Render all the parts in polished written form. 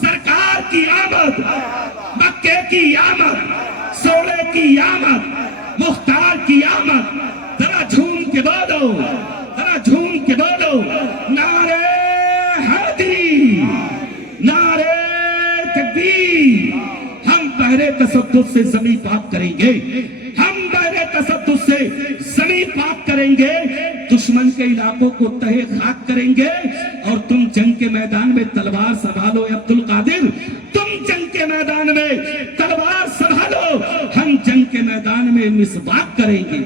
سرکار کی آمد، مکے کی آمد، سوڑے کی آمد، مختار کی آمد، ذرا جھوم کے بولو، ذرا جھوم کے بولو، نعرہ حیدری، نعرہ تکبیر۔ ہم بحر تصدق سے زمین پاک کریں گے، ہم بحر تصدق سے زمین پاک کریں گے، دشمن کے علاقوں کو تہے خاک کریں گے، اور تم جنگ کے میدان میں تلوار سنبھالو اے عبد القادر، تم جنگ کے میدان میں تلوار سنبھالو، ہم جنگ کے میدان میں مسواک کریں گے۔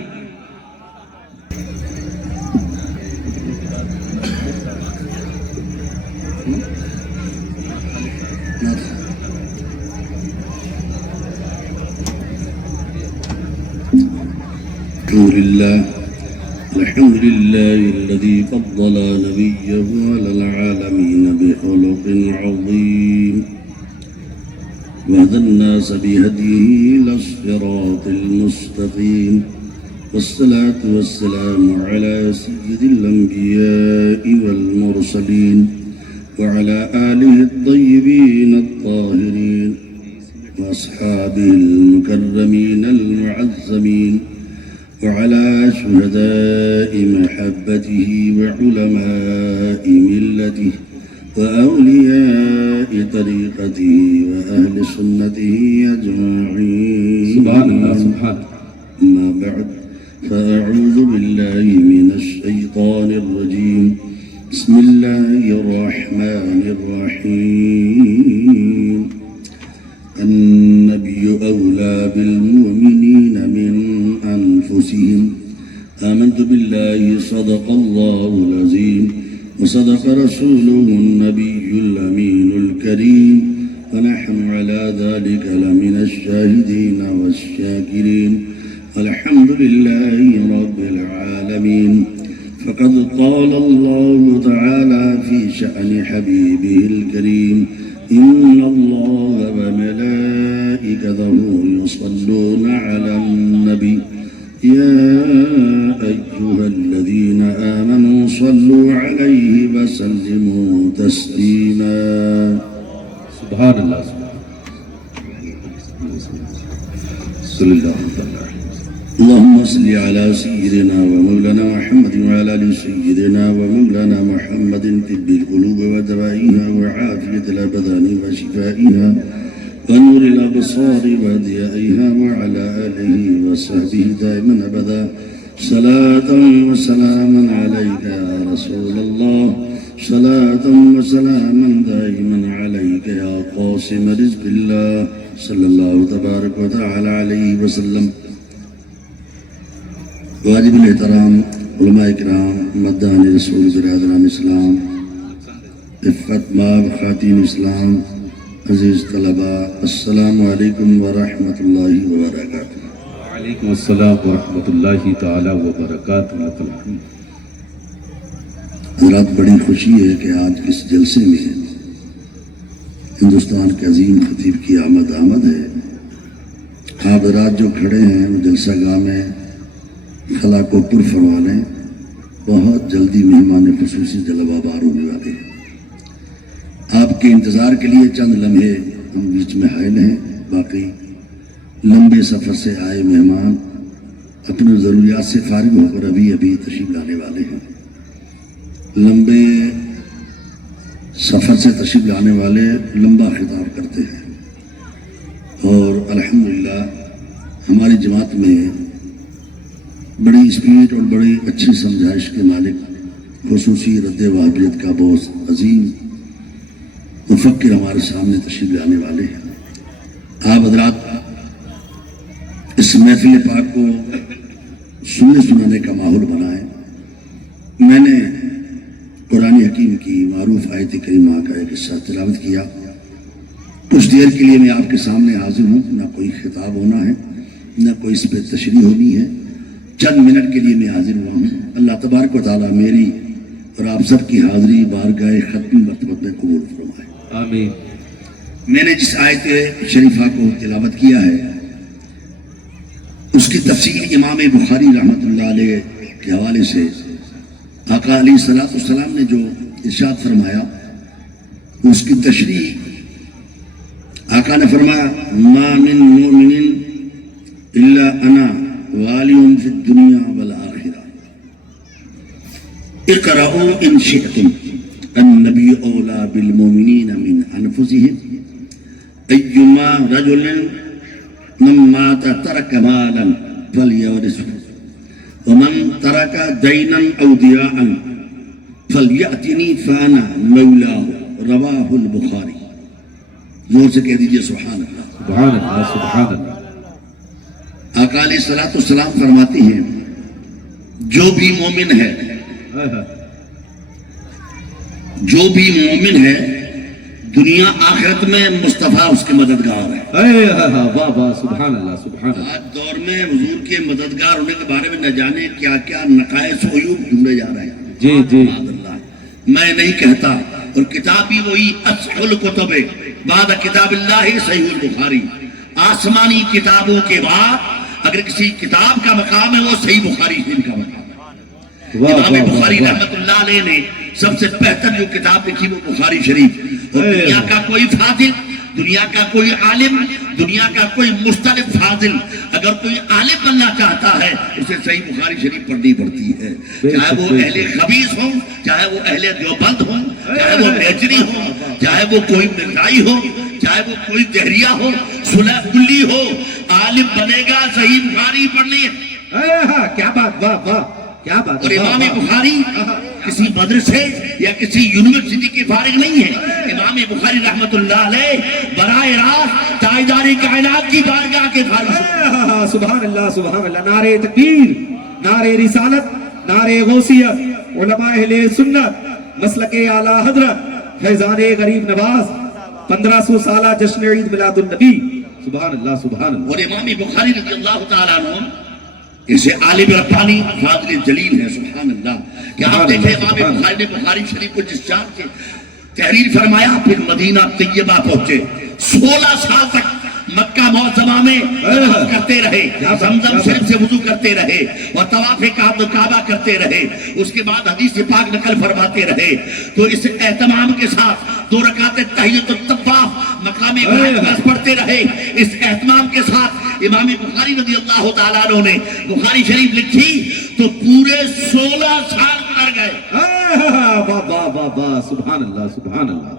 الحمد لله الذي فضل نبيه على العالمين بخلق عظيم وهدى الناس بهديه إلى الصراط المستقيم، والصلاة والسلام على سيد الأنبياء والمرسلين وعلى آله الطيبين الطاهرين وأصحابه المكرمين المعظمين وعلى شهداء محبته وعلماء ملته وأولياء طريقته وأهل سنته أجمعين. سبحان الله سبحان الله. أما بعد فأعوذ بالله من الشيطان الرجيم. بسم الله الرحمن الرحيم. النبي أولى بالمؤمنين من أنفسهم. آمنت بالله صدق الله العظيم وصدق رسوله النبي الأمين الكريم، ونحن على ذلك لمن الشاهدين والشاكرين، الحمد لله رب العالمين. فقد قال الله تعالى في شأن حبيبه الكريم: إن الله وملائكته يصلون على النبي يا أيها الذين آمنوا صلوا عليه وسلموا تسليما. سبحان الله سبحان صلى الله عليه وسلم. اللهم صل على سيدنا ومولانا محمد وعلى آل سيدنا ومولانا محمد، طب القلوب ودوائها وعافية الأبدان وشفائها ونور الأبصار وضيائها، وعلى آله وصحبه دائما أبدا. صلاة وسلاما عليك يا رسول الله، صلاة وسلاما دائما عليك يا قاسم رزق الله صلى الله تبارك وتعالى عليه وسلم. واجب الاحترام علماء کرام، مداحان رسول، برادران اسلام، عفت مآب خواتین اسلام، عزیز طلباء، السلام علیکم ورحمۃ اللہ وبرکاتہ. وعلیکم السلام ورحمۃ اللہ تعالی وبرکاتہ. حضرات، بڑی خوشی ہے کہ آج اس جلسے میں ہندوستان کے عظیم خطیب کی آمد ہے. حاضرات جو کھڑے ہیں وہ جلسہ گاہ میں خلا کو پر فرما لیں، بہت جلدی مہمان خصوصی جلوہ آبار ہونے والے ہیں. آپ کے انتظار کے لیے چند لمحے ہم بیچ میں حائل ہیں، باقی لمبے سفر سے آئے مہمان اپنے ضروریات سے فارغ ہو کر ابھی تشریف لانے والے ہیں. لمبے سفر سے تشریف لانے والے لمبا خطاب کرتے ہیں، اور الحمدللہ ہماری جماعت میں بڑی اسپیڈ اور بڑی اچھی سمجھائش کے مالک خصوصی رد وہابیت کا بہت عظیم مفکر ہمارے سامنے تشریف لانے والے ہیں. آپ حضرات اس محفل پاک کو سنانے کا ماحول بنائیں. میں نے قرآن حکیم کی معروف آیت کریمہ کا ایک حصہ تلاوت کیا. کچھ دیر کے لیے میں آپ کے سامنے حاضر ہوں، نہ کوئی خطاب ہونا ہے، نہ کوئی اس پہ تشریح ہونی ہے. چند منٹ کے لیے میں حاضر ہوا ہوں. اللہ تبارک و تعالیٰ میری اور آپ سب کی حاضری بارگاہ ختمی مرتبہ میں قبول فرمائے. آمین. میں نے جس آیت شریفہ کو تلاوت کیا ہے اس کی تفسیر امام بخاری رحمۃ اللہ علیہ کے حوالے سے آقا علیہ الصلوۃ والسلام نے جو ارشاد فرمایا اس کی تشریح آقا نے فرمایا ما من مومن الا انا والی فی الدنیا والآخرہ اقرأوا ان شئتم النبی اولا بالمومنین من انفسهم ایما رجل من مات ترک مالا فلیورثه ومن ترک دینا او دیاء فلیأتنی فانا مولاه رواہ البخاری. زور سے کہہ دیجئے سبحان اللہ. سبحان اللہ سبحان اللہ. آقا علیہ الصلوۃ والسلام فرماتے ہیں جو بھی مومن ہے دنیا آخرت میں مصطفیٰ اس کے مددگار ہے. واہ واہ سبحان اللہ سبحان اللہ. آج دور میں حضور کے مددگار ہونے کے بارے میں نہ جانے کیا کیا نقائص و عیوب ڈھونڈے جا رہے ہیں. جی جی. اللہ میں نہیں کہتا، اور کتاب بھی وہی اصح الکتب بعد کتاب اللہ صحیح البخاری. آسمانی کتابوں کے بعد اگر کسی کتاب کا مقام ہے وہ صحیح بخاری شریف کا مقام ہے. امام بخاری رحمت اللہ علیہ نے سب سے بہتر جو کتاب لکھی وہ بخاری شریف. اور دنیا کا کوئی فاضل، دنیا کا کوئی عالم، دنیا کا کوئی مستند فاضل اگر کوئی عالم بننا چاہتا ہے اسے صحیح بخاری شریف پڑھنی پڑتی ہے. چاہے وہ اہل خبیث ہوں، چاہے وہ اہل دیوبند ہوں، چاہے وہ ہجری ہوں، چاہے وہ کوئی مرزائی ہو، چاہے وہ کوئی دہریہ ہو، صلح کلی ہو، عالم بنے گا صحیح بخاری پڑھنی ہے. کیا بات، واہ واہ کیا بات. اور امام بخاری کسی مدرسے یا کسی یونیورسٹی کے فارغ نہیں ہے. امام بخاری رحمت اللہ علیہ براہ راست تاجدار کائنات کی بارگاہ کے فارغ ہیں. سبحان اللہ سبحان اللہ. نعرہ تکبیر، نعرہ رسالت، نعرہ غوثیت. علماء اہل سنت مسلک اعلی حضرت فیضان غریب نواز 1500 سالہ جشن عید میلاد النبی. سبحان اللہ سبحان اللہ. اور امام بخاری رضی اللہ تعالیٰ عنہ اسے عالم ربانی فاضل جلیل ہے. سبحان اللہ. کہ آپ دیکھیں امام بخاری نے بخاری شریف کو جس شان کے تحریر فرمایا، پھر مدینہ طیبہ پہنچے، 16 سال تک مکہ معظمہ میں طواف کرتے رہے، زمزم شریف سے وضو کرتے رہے اور طواف کعبہ کرتے رہے. اس کے بعد حدیث پاک نقل فرماتے رہے. تو اس اہتمام کے ساتھ 2 رکعت تحیۃ الطواف مقام ابراہیم پڑھتے رہے. اس اہتمام کے ساتھ امام بخاری رضی اللہ تعالیٰ عنہ نے بخاری شریف لکھی تو پورے 16 سال گزر گئے. واہ واہ واہ واہ سبحان اللہ سبحان اللہ.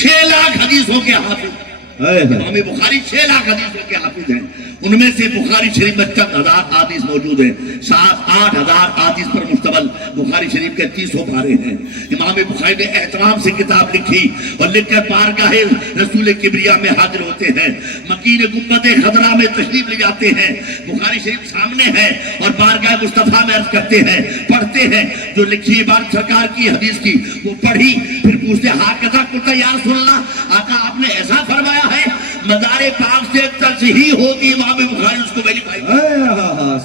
6 لاکھ حدیثوں کے حافظ امام بخاری 6 لاکھ حدیثوں کے حافظ ہیں. ان میں سے بخاری شریف میں چند ہزار حدیث موجود ہیں. 7-8 ہزار حدیث پر مشتمل بخاری شریف کے 300 پارے ہیں. امام بخاری نے احترام سے کتاب لکھی اور لکھ کر بارگاہ رسول کبریا میں حاضر ہوتے ہیں. مکین گنبد خضرا میں تشریف لے جاتے ہیں. بخاری شریف سامنے ہے اور بارگاہ مصطفیٰ میں عرض کرتے ہیں، پڑھتے ہیں. جو لکھی عبارت سرکار کی حدیث کی وہ پڑھی، پھر پوچھتے ہاکذا قلت یا رسول اللہ، آقا آپ نے ایسا فرمایا ہے. مزار پاک سے تصحیح ہوتی امام بخاری اس کو ویریفائی.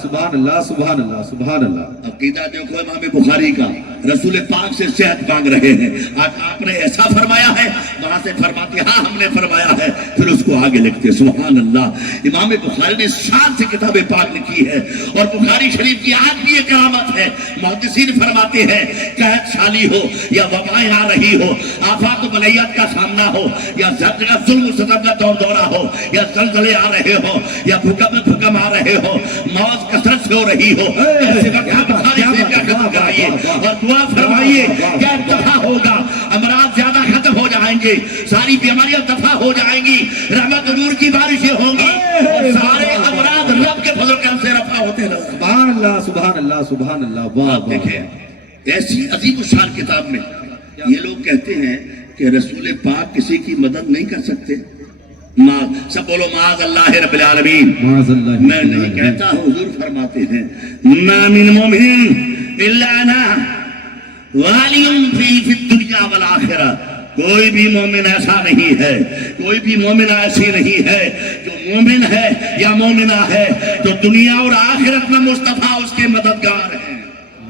سبحان اللہ سبحان اللہ سبحان اللہ. عقیدہ دیکھو امام بخاری کا، رسول پاک سے صحت مانگ رہے ہیں. آپ نے ایسا فرمایا ہے، وہاں سے فرماتے ہاں ہم نے فرمایا ہے، پھر اس کو آگے لکھتے. سبحان اللہ. امام بخاری نے شان سے کتاب پاک لکھی ہے. اور بخاری شریف کی آج بھی یہ کرامت ہے. محدثین فرماتے ہیں قحط سالی ہو یا وبائیں آ رہی ہو، آفات و بلیات کا سامنا ہو، یا ظلم و ستم کا دور دورہ ہو، یا زلزلے آ رہے ہو، یا بھوکم آ رہے ہو، موت کثرت سے ہو رہی ہو، ایسے وقت بخاری شریف کا ختم کرائیے اور دعا فرمائیے کیا دفع ہوگا. امراض زیادہ ختم ہو جائیں گے، ساری بیماریاں دفع ہو جائیں گی، رحمت و نور کی بارشیں ہوں گی اور سارے امراض رب کے فضل کرم سے رفع ہوتے رہیں. سبحان اللہ سبحان اللہ سبحان اللہ. واہ دیکھیں ایسی عظیم الشان کتاب میں یہ لوگ کہتے ہیں کہ رسول پاک کسی کی مدد نہیں کر سکتے. سب بولو معاذ اللہ رب العالمین. میں نہیں کہتا، حضور فرماتے ہیں ما من مومن الا انا والی فی الدنیا والآخرہ. کوئی بھی مومن ایسا نہیں ہے، کوئی بھی مومن ایسی نہیں ہے جو مومن ہے یا مومنہ ہے تو دنیا اور آخرت میں مصطفیٰ اس کے مددگار ہیں.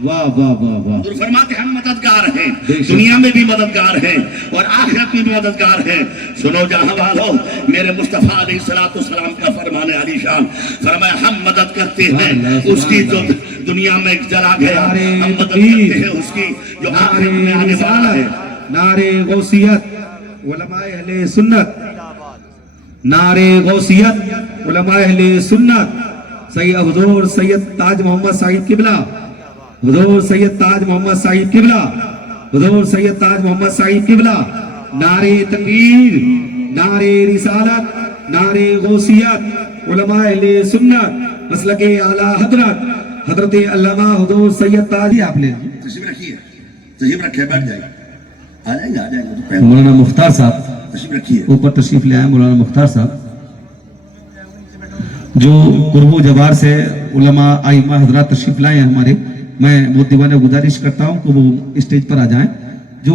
واہ واہ واہ واہ. حضور فرماتے ہم مددگار ہیں، دنیا میں بھی مددگار ہیں اور آخرت میں بھی مددگار ہیں. سنو جہاں والو، میرے مصطفیٰ علیہ السلام کا فرمان علی شان فرمایا ہم مدد کرتے ہیں اس کی جو دنیا میں چلا گیا، ہم مدد کرتے ہیں اس کی جو آخرت میں آنے والا ہے. नारे गौसियत उलमाए अहले सुन्नत, नारे गौसियत उलमाए अहले सुन्नत, सैयद हुजूर सैयद ताज मोहम्मद साहिब किबला, हुजूर सैयद ताज मोहम्मद साहिब किबला, हुजूर सैयद ताज मोहम्मद साहिब किबला, नारे तकबीर, नारे रिसालत, नारे गौसियत उलमाए अहले सुन्नत, मसलके आला हजरत हजरत अल्लामा हुजूर सैयद ताज। आप ले तशरीफ रखिए, तशरीफ रखिए, बैठ जाइए, आ जाएंगे। मौलाना मुख्तार साहब तशरीफ रखिए। ऊपर तशरीफ ले आए। मौलाना मुख्तार साहब जो कुर्बो जवार से उलमा आइमा हजरात तशरीफ लाए हैं हमारे, मैं वो दीवाने गुजारिश करता हूँ कि वो स्टेज पर आ जाएं। जो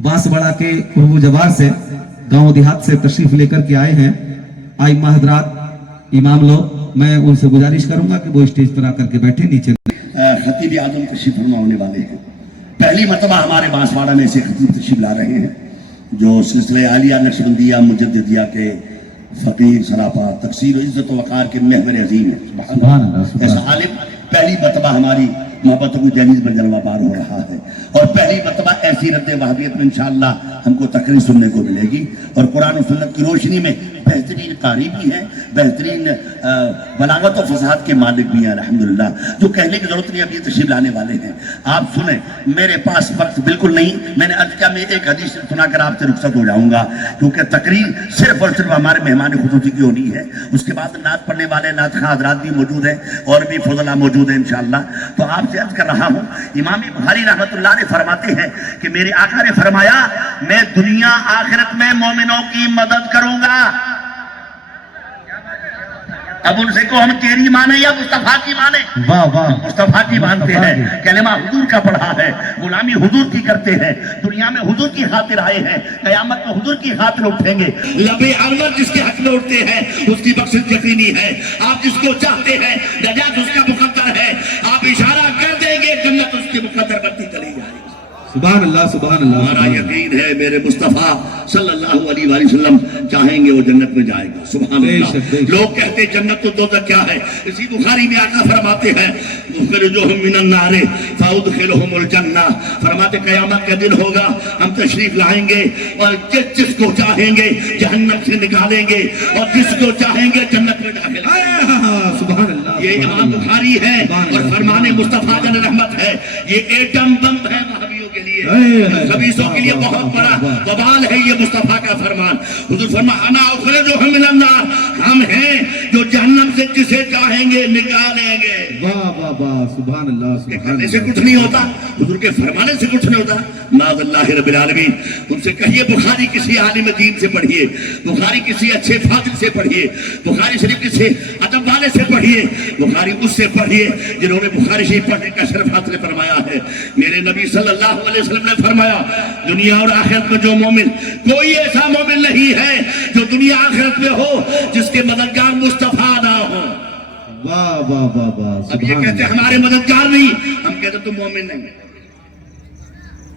बांसवाड़ा के कुर्बो जवार से गांव देहात से तशरीफ लेकर के आए हैं आइमा हजरात इमाम लोग, मैं उनसे गुजारिश करूंगा कि वो स्टेज पर आकर के बैठे नीचे। खतीब आजम तशरीफ फरमा होने वाले हैं। पहली मरतबा हमारे बांसवाड़ा में से खतीब तशरीफ ला रहे हैं, जो सिलसिले आलिया नक्शबंदिया मुजद्दिदिया के फकीर सरापा तकसीर इज्जत वक़ार के महवर अजीम है। सुभान अल्लाह। ऐसा आलिम पहली मरतबा हमारी मोहब्बतों की दहलीज पर जलवा पार हो रहा है, और पहली मरतबा ऐसी रद्द वहाबियत में इंशाअल्लाह हमको तकरीर सुनने को मिलेगी। और कुरान और सुन्नत की रोशनी में बेहतरीन कारी भी है, बेहतरीन बलागत और फसाहत के मालिक भी हैं अल्हम्दुलिल्लाह, जो कहने की जरूरत नहीं, अब ये तशरीफ लाने वाले हैं। आप सुने, मेरे पास वक्त बिल्कुल नहीं, मैंने अर्ज किया मैं एक हदीस सुनाकर आपसे रुखसत हो जाऊंगा, क्योंकि तकरीर सिर्फ और सिर्फ हमारे मेहमान खुसूसी की होनी है। उसके बाद नात पढ़ने वाले नात खां हजरात भी मौजूद हैं और भी फजला मौजूद है इंशाअल्लाह। तो आपसे अर्ज कर रहा हूँ, इमाम बुखारी रहमतुल्लाह अलैह फरमाते हैं कि मेरे आका ने फरमाया, मैं दुनिया आखिरत में मोमिनों की मदद करूंगा। अब उनसे को हम तेरी माने या मुस्तफा की माने? वाह वाह, मुस्तफा की मानते हैं, कलमा हुजूर का पढ़ा है, गुलामी हुजूर की करते हैं, दुनिया में हुजूर की खातिर आए हैं, कयामत में हुजूर की खातिर उठेंगे। लबे अनवर जिसके हक में उठते हैं उसकी बख्शिश यकीनी है। आप जिसको चाहते हैं नजात उसका मुकद्दर है, आप इशारा कर देंगे जन्नत उसके मुकद्दर बनती चली जाएगी। सुभान अल्लाह, सुभान अल्लाह। हमारा यकीन है मेरे मुस्तफा सल्लल्लाहु अलैहि वसल्लम चाहेंगे वो जन्नत में जाएगा। सुभान अल्लाह। लोग कहते जन्नत तो दोज़ख क्या है, इसी बुखारी में आका फरमाते हैं, मुखरिजुहुम मिनन नारे फउदखिलहुमुल जन्नह, फरमाते क़यामत का दिन होगा, हम तशरीफ लाएंगे और जिसको चाहेंगे जहन्नम से निकालेंगे और जिसको चाहेंगे जन्नत में दाखिल करेंगे। सुभान अल्लाह। ये इमाम बुखारी है और फरमाने मुस्तफा जन रहमत है। ये एटम बम है वहाबियों के लिए, खबीसों के लिए बहुत बड़ा वबाल है ये मुस्तफा का फरमान। हुजूर फरमा अना उखरिजुहुम मिनन नार, हम हैं जो जहन्नम से जिसे चाहेंगे निकालेंगे। वाह वाह वाह, सुभान अल्लाह, सुभान करने से कुछ नहीं होता, हुजूर के फरमाने से कुछ नहीं होता। माज़अल्लाह रब्बिल आलमीन। उनसे कहिए बुखारी किसी आलिम दीन से पढ़िए, बुखारी किसी अच्छे फाजिल से पढ़िए, बुखारी शरीफ किसी अदब वाले से पढ़िए, बुखारी उससे पढ़िए जिन्होंने बुखारी शरीफ पढ़ने का शर्फ हासिल फरमाया है। मेरे नबी सल्लल्लाहु अलैहि वसल्लम ने फरमाया, दुनिया और आखिरत में जो मोमिन, कोई ऐसा मोमिन नहीं है जो दुनिया आखिरत में हो जिसके मददगार मुस्तफा ना हो। वाह वाह वाह वाह। अब ये कहते हमारे मददगार नहीं, हम कहते तुम मोमिन नहीं।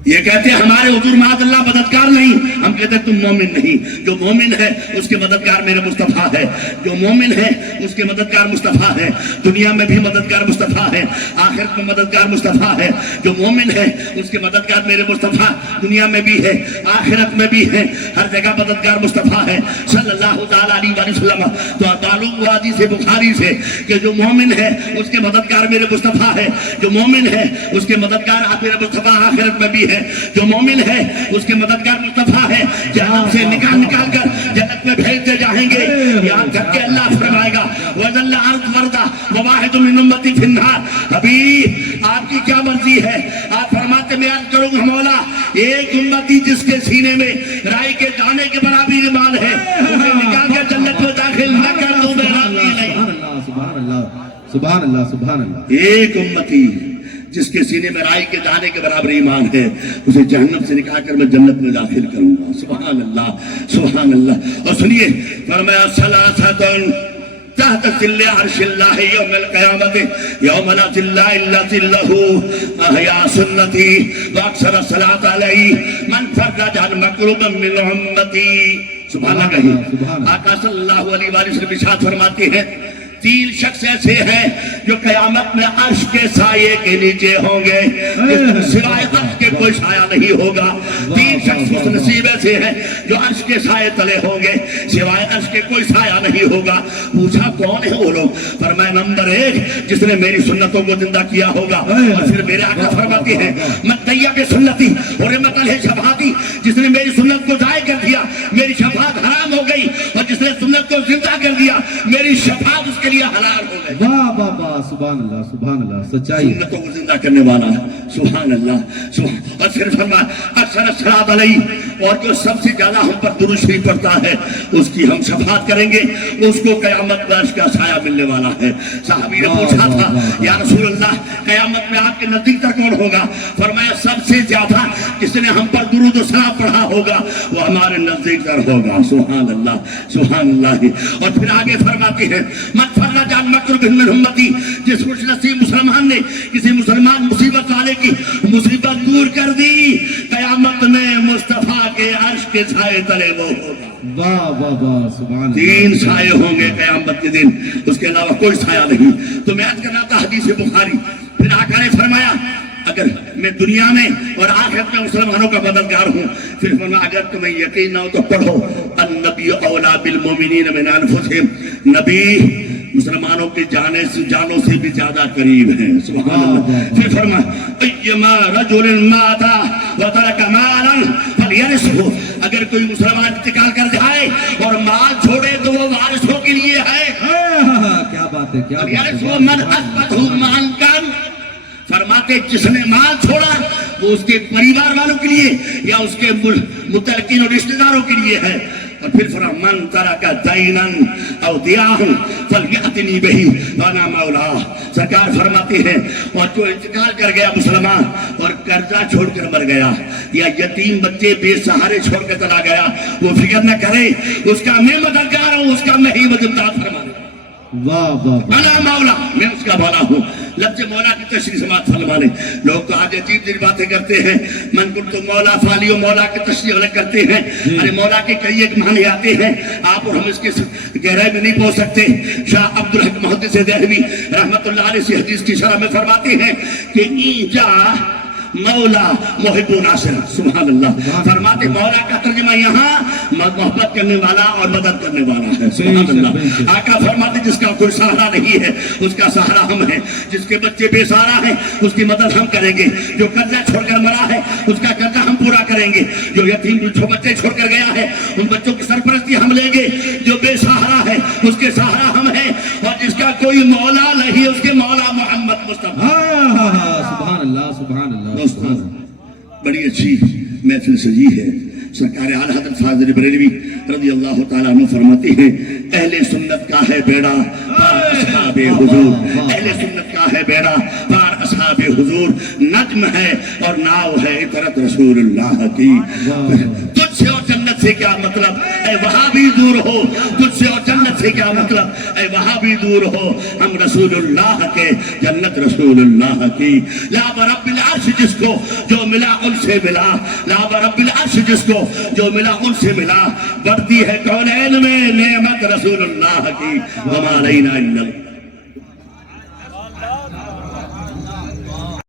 ये कहते हैं हमारे हुजूर माज़अल्लाह मददगार नहीं, हम कहते तुम मोमिन नहीं। जो मोमिन है उसके मददगार मेरे मुस्तफा है, जो मोमिन है उसके मददगार मुस्तफा है, दुनिया में भी मददगार मुस्तफा है, आखिरत में मददगार मुस्तफा है। जो मोमिन है उसके मददगार मेरे मुस्तफा दुनिया में भी है, आखिरत में भी है, हर जगह मददगार मुस्तफा है सल्लल्लाहु तआला अलैहि वसल्लम। तो मालूम हुआ हदीस बुखारी से कि जो मोमिन है उसके मददगार मेरे मुस्तफा है, जो मोमिन है उसके मददगार मेरे मुस्तफा आखिरत में भी है, जो मोमिन है उसके मददगार मुस्तफा है, जहन्नम से निकाल कर जन्नत में भेजते जाएंगे। यहाँ तक के अल्लाह फरमाएगा वज़ल्ला अर्ज़ वर्दा ववाहिद मिन उम्मती फिन्नार। अभी आपकी क्या मर्जी है? आप फरमाते मैं अर्ज़ करूंगा मौला, एक उम्मती जिसके सीने में राई के दाने के बराबर ईमान है उसे निकाल कर जन्नत में दाखिल न कर दूं मैं राजी नहीं। सुभान अल्लाह, सुभान अल्लाह, सुभान अल्लाह। एक उम्मती जिसके सीने में राई के दाने के बराबर ईमान है उसे जहन्नम से निकालकर मैं जन्नत में दाखिल करूंगा। सुभान अल्लाह, सुभान अल्लाह। और सुनिए फरमाया सलासतुन तहत जिल्ले अर्शिल्लाह यौमल क़यामत यौम ला जिल्ला इल्ला जिल्लहु अहया सुन्नती व अक्सर सलात अलैहि मन फरज अन मकरूबन मिन उम्मती। सुभान अल्लाह। आका सल्लल्लाहु अलैहि वसल्लम इरशाद फरमाते हैं 3 शख्स ऐसे हैं जो कयामत में अर्श के साये के नीचे होंगे, सिवाय अर्श के कोई साया नहीं होगा। 3 शख्स खुश नसीब ऐसे हैं जो अर्श के साये तले होंगे, सिवाय अर्श के कोई साया नहीं होगा। पूछा कौन है वो लोग? फरमाया नंबर 1 जिसने मेरी सुन्नतों को जिंदा किया होगा। और फिर मेरे आका फरमाते हैं मत तैया के सुन्नती और मत है शफाती, जिसने मेरी सुन्नत को जाय कर दिया मेरी शफात हराम हो गई, और जिसने सुन्नत को जिंदा कर दिया मेरी शफात उसके लिए हलाल हो गई। वाह वाह वाह, सुभान अल्लाह, सच्चाई। सुन्नतों को जिंदा करने वाला है, सुभान अल्लाह। और फिर फरमाया अक्सर सलात अलैहि, और जो सबसे ज्यादा हम पर दुरूद शरीफ पढ़ता है उसकी हम शफात करेंगे, उसको कयामत में अर्श का साया मिलने वाला है। साहबी ने पूछा था या रसूल अल्लाह कयामत में आपके नजदीक तर कौन होगा? फरमाया सबसे ज्यादा जिसने हम पर दुरूद और सलाम पढ़ा होगा वो हमारे नजदीक तर होगा। सुभान अल्लाह, सुभान अल्लाह। और फिर आगे फरमाते हैं मत फर्रा जान मकरूब मिन उम्मती, जिस खुश नसीब मुसलमान ने किसी मुसलमान मुसीबत वाले की मुसीबत दूर कर दी, कयामत में मुस्तफा के अर्श के साए तले वो होगा। वाह वाह वाह, सुभान। 3 साए होंगे कयामत के दिन, उसके अलावा कोई साया नहीं। तो मैं अर्ज कर रहा था हदीस बुखारी, फिर आका ने फरमाया अगर मैं दुनिया में और आखिरत में मुसलमानों का मददगार हूँ, फिर फरमाया अगर तुम्हें यकीन ना हो तो पढ़ो अन्नबी औला बिल मोमिनीन मिन अनफुसिहिम, नबी मुसलमानों के जानों से भी ज्यादा करीब है। सुभान अल्लाह। फिर फरमाया अय्यमा रजुलिन माता व तरका मालन फलयरिसहु, अगर कोई मुसलमान इंतकाल कर जाए और माल छोड़े तो वो वारिसों के लिए है। क्या बात है, क्या बात है। मन अस्बतहु मानकन, फरमाते जिसने माल छोड़ा वो उसके परिवार वालों के लिए या उसके मुतलकिन और रिश्तेदारों के लिए है। और फिर फरमान तरका दैनन औ दियाहु फलयअतनी बिही वाना मौला। सरकार फरमाते हैं और जो इंतकाल कर गया मुसलमान और कर्जा छोड़कर मर गया या यतीम बच्चे बेसहारे छोड़कर चला गया, वो फिक्र न करे, उसका मैं मददगार हूँ, उसका मैं ही मददगार फरमा। वाह वाह, अला मौला, मैं उसका मौला हूँ। लफ्ज़ मौला की तशरीह समात फरमाने लोग तो आज अजीब अजीब बातें करते हैं, मन को तो मौला फालियो मौला की तशरीह अलग करते हैं। अरे मौला के कई एक माने आते हैं, आप और हम इसके गहराई में नहीं पहुंच सकते। शाह अब्दुल हक मुहद्दिस देहलवी रहमतुल्लाह अलैह से हदीस की शरह में फरमाते हैं कि ईजा मौला मोहिब्बु नासिरा। सुभान अल्लाह। फरमाते मौला का तर्जुमा यहाँ मोहब्बत करने वाला और मदद करने वाला है। सुभान अल्लाह। आका फरमाते जिसका कोई सहारा नहीं है उसका सहारा हम हैं, जिसके बच्चे बेसहारा हैं उसकी मदद हम करेंगे, जो कर्जा छोड़कर मरा है उसका कर्जा हम पूरा करेंगे, जो यतीम बच्चे छोड़कर गया है उन बच्चों की सरपरस्ती हम लेंगे, जो बेसहारा है उसके सहारा हम हैं, और जिसका कोई मौला नहीं उसके मौला मोहम्मद मुस्तफा। सुभान अल्लाह, सुभान अल्लाह। दोस्तों बड़ी अच्छी महफिल सजी है। सरकार आला हज़रत फाज़िल बरेलवी रज़ी अल्लाह तआला अन्हु फरमाते हैं अहले सुन्नत का है बेड़ा पार अस्हाबे हुजूर, अहले सुन्नत का है बेड़ा पार अस्हाबे हुजूर, नज्म है और नाव है इतरत रसूलुल्लाह की। तुझसे और जन्नत से क्या मतलब, ऐ वहां भी दूर हो, तुझसे और जन्नत से क्या मतलब, ऐ वहां भी दूर हो, हम रसूलुल्लाह के, जन्नत रसूलुल्लाह की। ला रब्बिल अर्श जिसको जो मिला उनसे मिला, ला रब्बिल अर्श जिसको जो मिला उनसे मिला, बढ़ती है कौनैन में नेमत रसूलुल्लाह की। वमा अलैना इल्लल